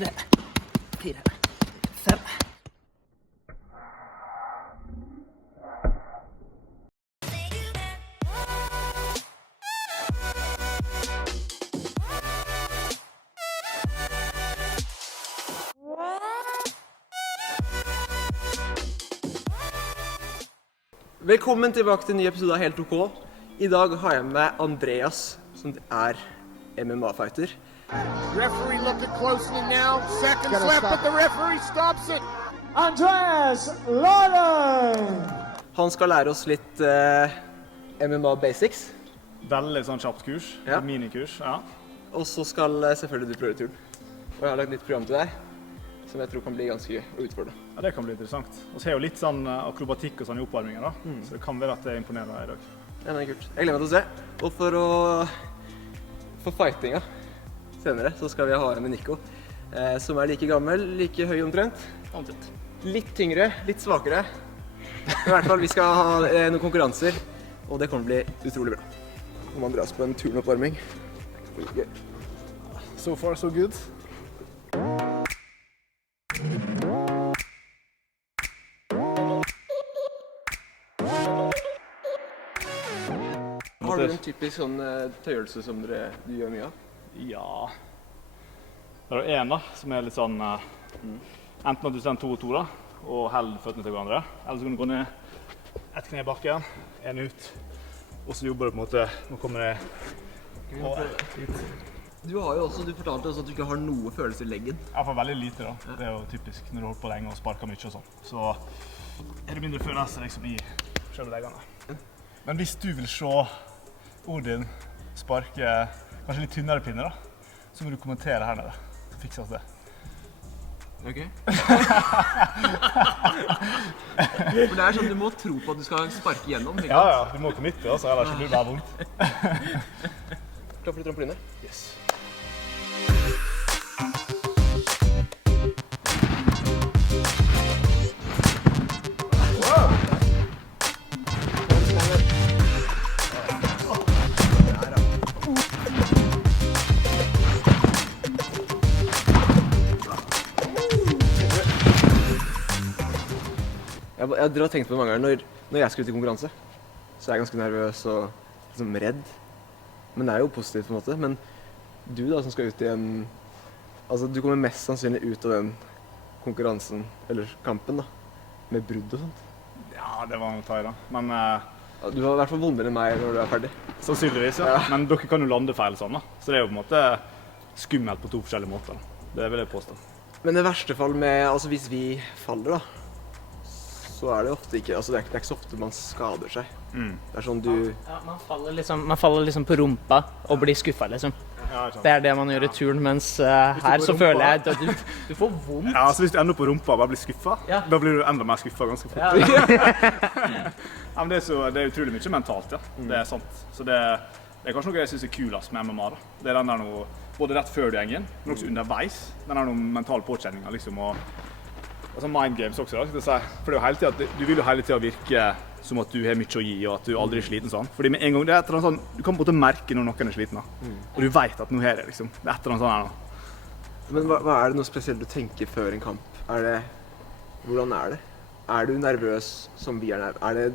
3, 4, 5. Velkommen tilbake til en ny episode av Helt OK. I dag har jeg med Andreas, som MMA-fighter. Referee looking closely now. Second slap, but the referee stops it. Andreas Lauren! Han skal lære oss litt MMA basics, Veldig sånn kjapt kurs, Ja. minikurs, ja. og så skal selvfølgelig du prøve turen. Og jeg har lagt et nytt program til deg, som jeg tror kan bli ganske utfordrende. Ja, det kan bli interessant. Og så har jo litt sånn akrobatikk og sånn i oppvarmingen da, så det kan være at det imponerer deg i dag. Ja, men kult. Jeg gleder meg til å se. Og for fightinga senere, så skal vi ha en med Nico, som er like gammel, like høy omtrent. Litt tyngre, litt svakere. I hvert fall, vi skal ha noen konkurranser, og det kommer til å bli utrolig bra. Om Andreas på en turnoppvarming. Gøy. So far, so good. Har du en typisk sånn tøyelse som du gjør mye av? Ja. Det er jo en da, som er litt sånn, enten at du sender 2 og 2 da, og held føttene til hverandre, eller så kan du gå ned et kne i bakken, en ut, og så jobber du på en måte, nå kommer det over hit. Du fortalte oss at du ikke har noe følelse i leggen. I hvert fall veldig lite da. Det er jo typisk når du holder på lenge og sparker mye og sånn. Så er det mindre følelse liksom i selve leggene. Men hvis du vil se Odin sparke kanskje litt tynnere pinner da, så må du kommentere her nede. Så fikser oss det. Ok. For det er sånn, du må tro på at du skal sparke gjennom. Ikke? Ja, du må committe, altså, ellers blir det bare vondt. Klar for litt trampoline? Yes. Jeg har tenkt på det mange ganger, når jeg skal ut i konkurranse, så er jeg ganske nervøs og liksom redd. Men det er jo positivt på en måte. Men du da, som skal ut i altså du kommer mest sannsynlig ut av den konkurransen, eller kampen da, med brudd og sånt. Ja, det var noe tøy da. Men Du var i hvert fall vondere enn meg når du er ferdig. sannsynligvis, ja. Men dere kan jo lande feil sånn da. Så det er jo på en måte skummelt på 2 forskjellige måter da. Det vil jeg påstå. Men det verste fall med, altså hvis vi faller da, så er det ofte ikke, altså det er ikke så ofte man skader seg. Det er sånn Ja, man faller liksom på rumpa og blir skuffet, liksom. Ja, ikke sant. Det er det man gjør i turen, mens her så føler jeg at du får vondt. Ja, så hvis du ender på rumpa og bare blir skuffet, Ja. da blir du enda mer skuffet ganske fort. Ja. Ja, men det er utrolig mye mentalt, ja. Det er sant. Så det er kanskje noe jeg synes er kulest med MMA da. Det er den der noe, både rett før du er inn, men også underveis. Den er noen mentale påkjenninger, liksom, og sånn mind games også, da, skal jeg si. For det er jo hele tiden, du vil jo hele tiden virke som at du har mye å gi, og at du aldri er sliten sånn. Fordi med en gang det er et eller annet sånn, du kan på en måte merke når noen er sliten da. Og du vet at nå er det liksom, det er et eller annet sånn her nå. Men hva er det noe spesielt du tenker før en kamp? Hvordan er det? Er du nervøs som vi er nervøs? Er det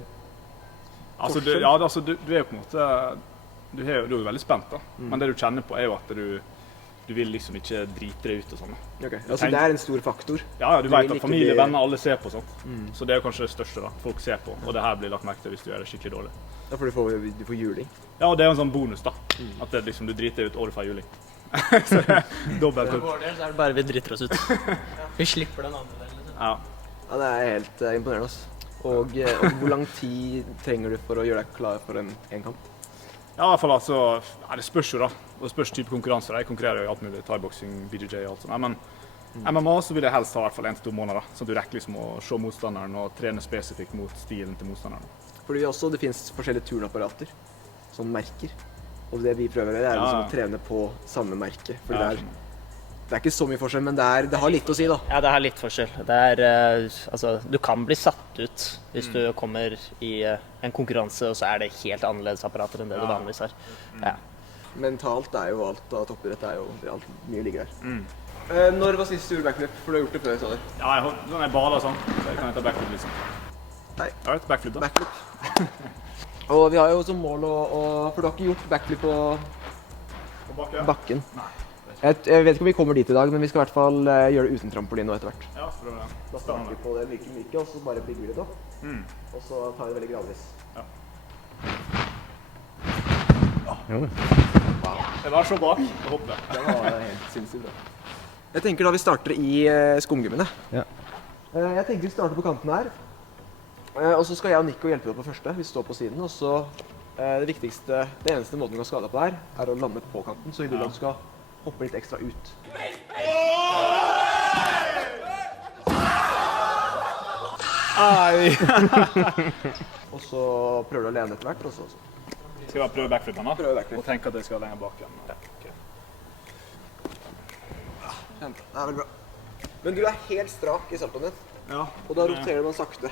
Altså, forskjell? ja, altså, du er jo på en måte, du er jo veldig spent da. Men det du kjenner på er jo at du vil liksom ikke drite deg ut og sånn da. Ok, altså det er en stor faktor. Ja, du vil vet ikke at familie, bli- venner, alle ser på sånt. Så det er jo kanskje det største da, folk ser på. Og det her blir lagt merke til hvis du gjør det skikkelig dårlig. Ja, for du får juling. Ja, og det er jo en sånn bonus da. At det, liksom, du driter deg ut og du får juling. Så det er dobbelt For opp. vår del så er det bare vi driter oss ut. Vi slipper den andre delen, liksom. Ja. Ja, det er helt imponerende altså. Og hvor lang tid trenger du for å gjøre deg klar for en kamp? Ja, i hvert fall altså, ja, det spørs jo da. Og det spørs type konkurranser. Jeg konkurrerer jo i alt mulig, thai-boxing, BJJ og alt sånt. Ja, men MMA så vil jeg helst ha i hvert fall 1 til 2 måneder da. Sånn at du rekker liksom å se motstanderen og trene spesifikt mot stilen til motstanderen. Fordi det finnes forskjellige turnapparater, sånn merker. Og det vi prøver å gjøre er liksom å trene på samme merke. Fordi Ja, det er ikke så mye forskjell, men det har litt å si da. Ja, det har litt forskjell. Det er, altså, du kan bli satt ut hvis du kommer i en konkurranse, og så er det helt annerledes apparater enn det du vanligvis har. Ja. Mentalt er jo alt av toppidrett, alt mye ligger her. Når var sist du gjorde backflip? For du har gjort det før, sa du. Ja, jeg har sånn baler og sånn, så jeg kan ta backflip liksom. Nei. Ja, backflip da. Backflip. Og vi har jo som mål for du har ikke gjort backflip på bakken. Nei. Jeg vet ikke om vi kommer dit i dag, men vi skal i hvert fall gjøre det uten trampolin nå etter hvert. Ja, for det. Da starter vi på det myke, og så bare bygger vi det opp. Og så tar vi det veldig gradvis. Ja. Det var så bak og hoppe. Det var helt sinnssykt bra. Jeg tenker da vi starter i skumgummene. Ja. Jeg tenker vi starter på kanten her. Og så skal jeg og Nico hjelpe deg på første. Vi står på siden, og så det eneste måten du kan skade deg på her, er å lande på kanten, så du skal hoppe litt ekstra ut. Ai! Og så prøver du å lene etter hvert, og så. Skal jeg bare prøve backflipen da? Prøve backflip. Og tenke at jeg skal lenger bak igjen. Ja, okay. Det er veldig bra. Men du er helt strak i saltoen din, Ja. og da roterer man sakte.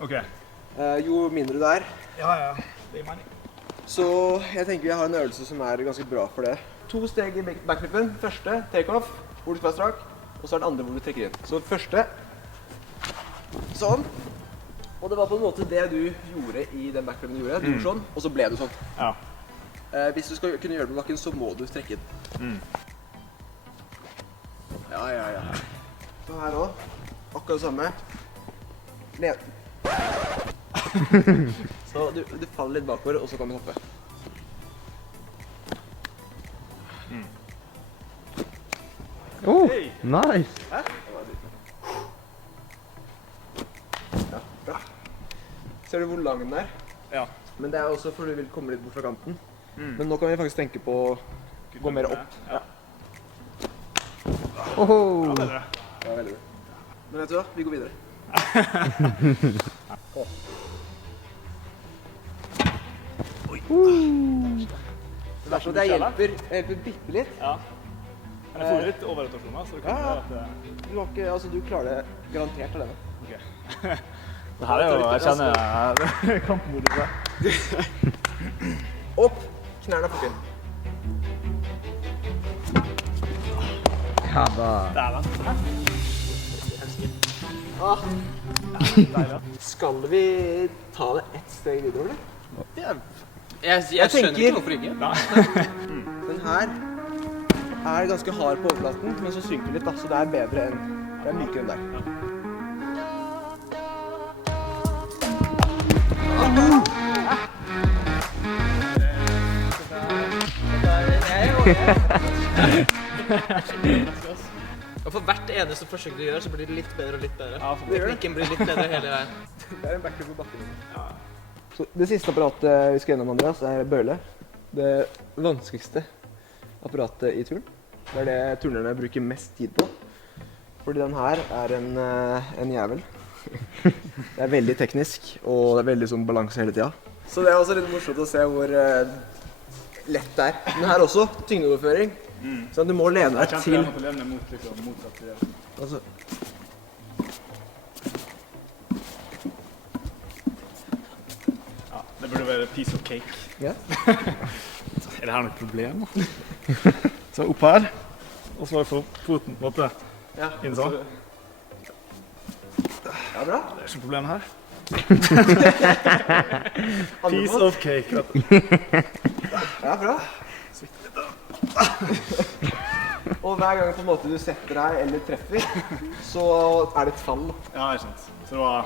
Ok. Jo mindre du er, Ja, det er mening. så jeg tenker vi har en øvelse som er ganske bra for det. 2 steg i backflipen. Første, take-off, hvor du skal være strak, og så er den andre hvor du trekker inn. Så første, sånn. Og det var på en måte det du gjorde i den backflipen du gjorde. Du gjorde sånn, og så ble du sånn. Ja. Hvis du skal kunne gjøre det på bakken, så må du trekke inn. Ja. Så her også, akkurat det samme. Så du faller litt bakover, og så kan du hoppe. Hey. Nice! Bra. Ser du hvor lang den er? Ja. Men det er også fordi du vil komme litt bort fra kanten. Men nå kan vi faktisk tenke på å gå mer opp. Ja. Oho! Det er det. Ja, veldig bra. Men vet du hva? Vi går videre. Det er sånn at jeg hjelper bitte litt. Ja. Men jeg får litt overrotasjoner, så det kan være at... Du klarer det garantert alene. Ok. Det her er jo, jeg kjenner kampmoduset. Opp, knærne på bakken. Ja da. Dæven. Skal vi ta det ett steg videre, eller? Jeg skjønner tenker- ikke hvorfor ikke. Den her er ganske hard på overflaten, men så synker litt, da, så det er bedre enn, det er mykere enn der. Og for hvert eneste forsøk du gjør, så blir det litt bedre og litt bedre. Ja, for Teknikken blir litt bedre hele veien. Det er en backflip på bakken. Så det siste apparatet vi skal gjennom, Andreas, er bøyle. Det vanskeligste apparatet i turn. Det er det turnerne bruker mest tid på. Fordi den her er en jævel. Det er veldig teknisk, og det er veldig sånn balanse hele tida. Så det er også litt morsomt å se hvor lett det er. Men her også, tyngdeoverføring. Så du må lene deg til... Jeg kjente jeg måtte lene mot liksom, motsatt side. Altså, Ja, det burde være piece of cake. ja. Er det her noe problem? Så opp her, og så få foten oppe inn sånn. Ja, bra. Det er ikke noe problem her. Andre Piece på. of cake. Vet du. Ja, bra. Og hver gang på en måte du setter deg eller treffer, så er det et fall. Ja, ikke sant. Så det var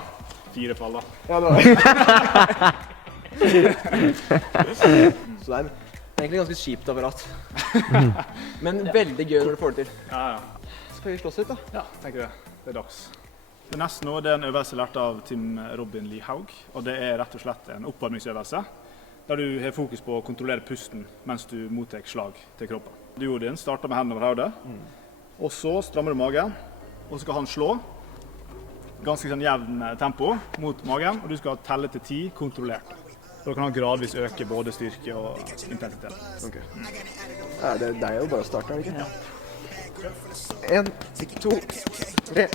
4 fall da. Ja, det var Så det er egentlig ganske kjipt apparat. Men veldig gøy når du får det til. Ja. Skal vi slåss litt, da? Ja, tenker det. Det er dags. Det neste nå det er en øvelse lært av Tim Robin Lee Haug, og det er rett og slett en oppvarmingsøvelse, der du har fokus på å kontrollere pusten mens du mottar slag til kroppen. Duoen din starter med hendene over hodet, og så strammer du magen, og så skal han slå ganske sånn jevn tempo mot magen, og du skal telle til 10 kontrollert. Da kan han gradvis øke både styrke og intensitet. Ok. Ja, det er jo bare å starte, er det ikke? Ja. 1, 2, 3.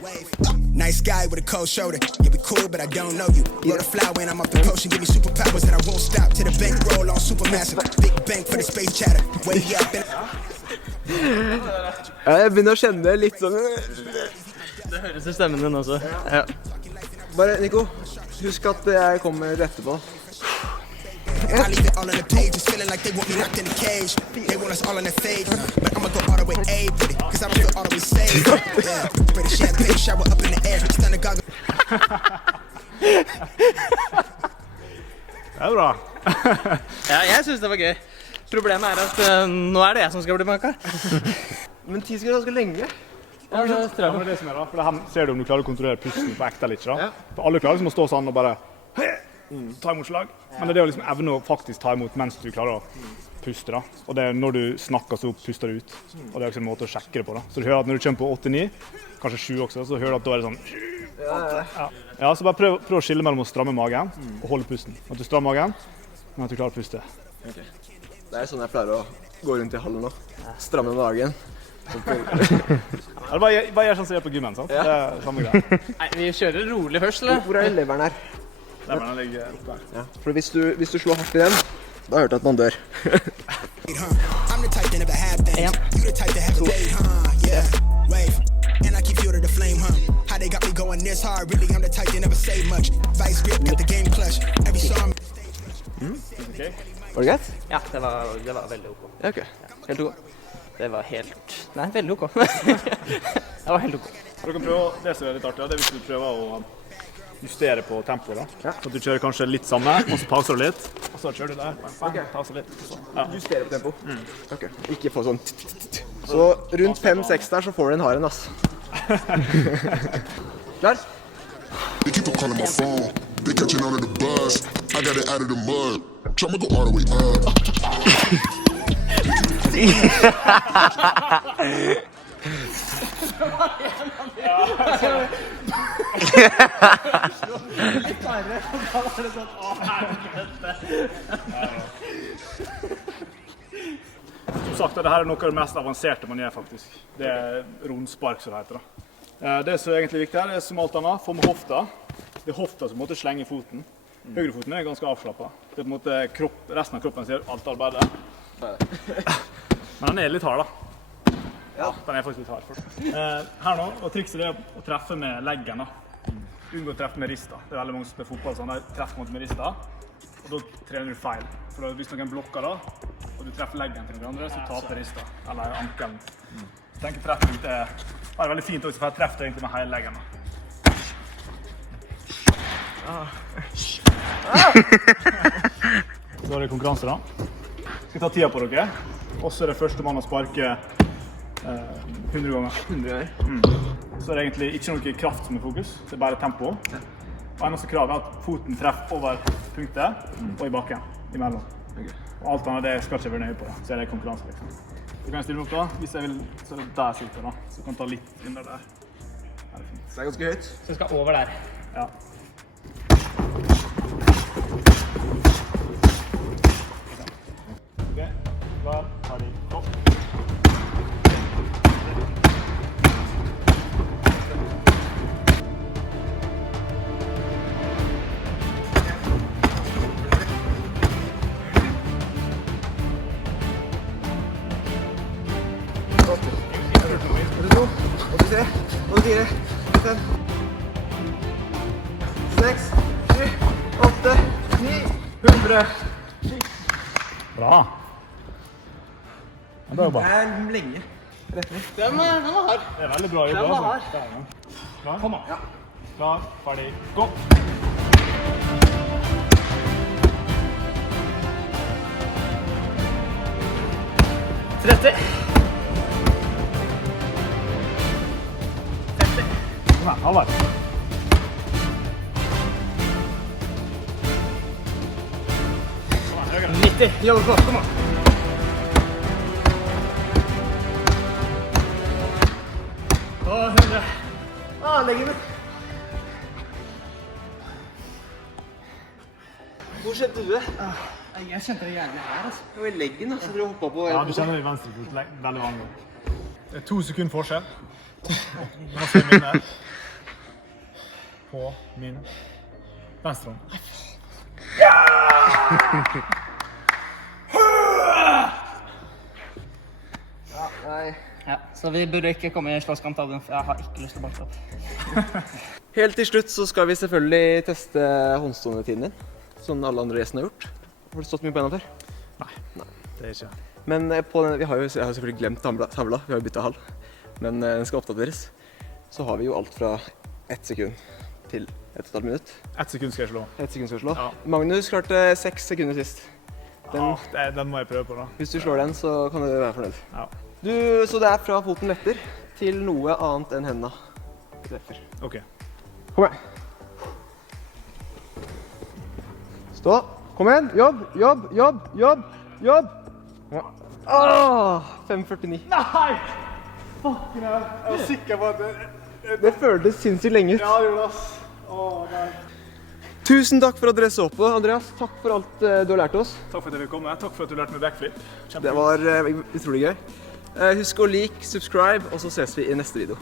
Nice guy with a cold shoulder. You be cool, but I don't know you. Blow the flower and I'm off the potion. Give me superpowers that I won't stop. To the bank roll on supermassive. Big bank for the space chatter. Way up and... Jeg begynner å kjenne litt sånn... Det høres i stemmen din også. Ja. Bare, Nico, husk at jeg kommer etterpå. I leave it all on the page, just feeling like they want me locked in a cage. They want us all on their fade, but I'ma go all the way A with it, cause I don't feel all the way safe. Yeah, spray the champagne, shower up in the air, stun the goggle. Det bra. Ja, jeg synes det var gøy. Problemet at nå det jeg som skal bli banka. Men 10 sekunder er ganske lenge. Ja, men det er det som da. For her ser du om du klarer å kontrollere pusten på ekte eller ikke da. For alle klarer liksom å stå sånn og bare ta imot slag. Men det er å liksom evne å faktisk ta imot mens du klarer å puste da. Og det når du snakker så puster du ut. Og det er også en måte å sjekke det på da. Så du hører at når du kommer på 8-9, kanskje 7 også, så hører du at da det sånn... Ja, så bare prøv å skille mellom å stramme magen og holde pusten. At du strammer magen, men at du klarer å puste. Okay. Det sånn jeg pleier å gå rundt i hallen nå. Stramme magen. Bare gjør sånn som jeg gjør på gymmen, sant? Det samme greia. Nei, vi kjører rolig først, eller? Hvor leveren her? Leveren ligger oppe her. Ja, for hvis du slår hardt i den, da har jeg hørt at man dør. I'm the type that never have things. You the type that have to wait, huh? Yeah, wave. And I keep fuel to the flame, huh? How they got me going this hard? Really, I'm the type that never say much. Vice grip, got the game clutch. Every song. Okay. Var det greit? Ja, det var veldig ok. Ja, ok. Helt ok. Det var helt... Nei, veldig ok. Det var helt ok. Du kan prøve, det som litt artig, det hvis du prøver å justere på tempoet da. Ja. Så at du kjører kanskje litt samme, og så pauser du litt, og så kjører du der. Pauser litt. Ja. Justere på tempo. Ok. Ikke få sånn... Så rundt 5-6 der så får du en hard en, ass. Klar? They keep on calling my phone. They catching on to the bus. I got it out of the mud. Tryna go all the way up. Som sagt, det her noe av det mest avanserte man gjør faktisk. Det rundspark som det heter da. Det som er egentlig viktig her, det som alt annet, få med hofta. Det hofta som måtte slenge foten. Høyrefoten er ganske avslappet. Det på en måte resten av kroppen ser alt arbeidet. Men den er litt hard da. Ja, den er faktisk litt hard. Her nå, og trikset er å treffe med leggen da. Unngå å treffe med rista. Det er veldig mange som spiller fotball sånn, der treffer med rista. Og da trener du feil. For da, hvis noen blokker da, og du treffer leggen til noen andre, så taper rista. Eller ankelen. Så tenker treffing det er veldig fint også, for jeg treffer egentlig med hele leggen da. Så er det konkurranse da. Skal ta tida på dere. Og så er det første mann å sparke 100 ganger. 100 ganger. Så er det egentlig ikke noe kraft som er fokus, det er bare tempo. Og eneste krav er at foten treffer over punktet og i bakken, imellom. Og alt annet det skal ikke være nøye på, så er det konkurranse liksom. Du kan stille opp da, hvis jeg vil, så er det der sitter da. Så du kan ta litt under der. Det er fint. Så det er ganske høyt. Så jeg skal over der. Ja. Ok, klar, ferdig, gå. Bra. Det er bra. Det er lenge. Den var hard. Det er veldig bra jobb. Den var hard. Klar? Kom an. Ja. Klar, ferdig, gå. Kom her, Halvard. Kom her, høyere. 90. Jobber på, kom an. Og 100. Leggen min. Hvor kjente du det? Jeg kjente det gjerne her, altså. Det var i leggen, altså. Du hoppet på. Ja, du kjenner det i venstre fot, veldig vanlig. Det er 2 sekunder forskjell. Nå ser jeg min der. På min venstre hånd. Nei. Ja, så vi burde ikke komme i slåsskamp, for jeg har ikke lyst til å banke opp. Helt til slutt så skal vi selvfølgelig teste håndstående-tiden din, som alle andre gjestene har gjort. Har du stått mye på enda før? Nei, det er ikke. Men på den, jeg har jo selvfølgelig glemt tavla, vi har jo byttet hall, men den skal oppdateres. Så har vi jo alt fra 1 sekund til 1,5 minutt. 1 sekund skal jeg slå. 1 sekund skal du slå. Ja. Magnus klarte 6 sekunder sist. Den må jeg prøve på da. Hvis du slår den, så kan du være fornøyd. Ja. Så det er fra foten letter til noe annet enn hendene treffer. Ok. Kom igjen. Stå. Kom igjen. Jobb, jobb, jobb, jobb, jobb. Ja. 5,49. Nei! Fucking hell. Jeg var sikker på at Det føltes sinnssykt lenge ut. Ja, det gjorde det, ass. Nei. Tusen takk for at dere så på, Andreas. Takk for alt du har lært oss. Takk for at jeg fikk komme. Takk for at du lærte meg backflip. Det var utrolig gøy. Husk å like, subscribe, og så ses vi i neste video.